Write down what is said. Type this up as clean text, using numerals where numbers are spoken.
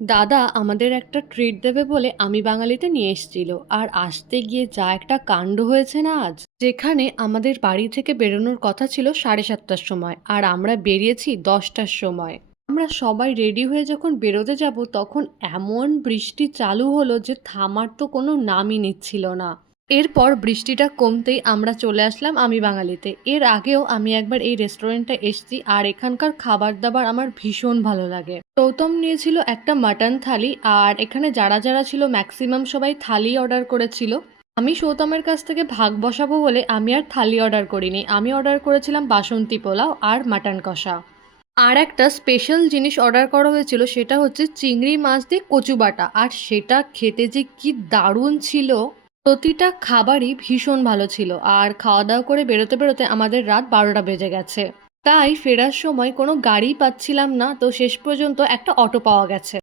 দাদা আমাদের একটা ট্রিট দেবে বলে আমি বাঙালিতে নিয়ে এসেছিল। আর আসতে গিয়ে যা একটা কাণ্ড হয়েছে না আজ! যেখানে আমাদের বাড়ি থেকে বেরোনোর কথা ছিল 7:30টার সময়, আর আমরা বেরিয়েছি 10টার সময়। আমরা সবাই রেডি হয়ে যখন বেরোতে যাব তখন এমন বৃষ্টি চালু হলো যে থামার তো কোনো নামই নিচ্ছিল না। এরপর বৃষ্টিটা কমতেই আমরা চলে আসলাম আমি বাঙালিতে। এর আগেও আমি একবার এই রেস্টুরেন্টে এসেছি, আর এখানকার খাবার দাবার আমার ভীষণ ভালো লাগে। গৌতম নিয়েছিল একটা মাটন থালি, আর এখানে যারা যারা ছিল ম্যাক্সিমাম সবাই থালি অর্ডার করেছিল। আমি সৌতমের কাছ থেকে ভাগ বসাবো বলে আমি আর থালি অর্ডার করিনি, আমি অর্ডার করেছিলাম বাসন্তী পোলাও আর মাটন কষা। আর একটা স্পেশাল জিনিস অর্ডার করা হয়েছিল, সেটা হচ্ছে চিংড়ি মাছ দিয়ে কচু বাটা, আর সেটা খেতে যে কি দারুণ ছিল! প্রতিটা খাবারই ভীষণ ভালো ছিল। আর খাওয়া দাওয়া করে বেরোতে বেরোতে আমাদের রাত 12টা বেজে গেছে। তাই ফেরার সময় কোনো গাড়ি পাচ্ছিলাম না, তো শেষ পর্যন্ত একটা অটো পাওয়া গেছে।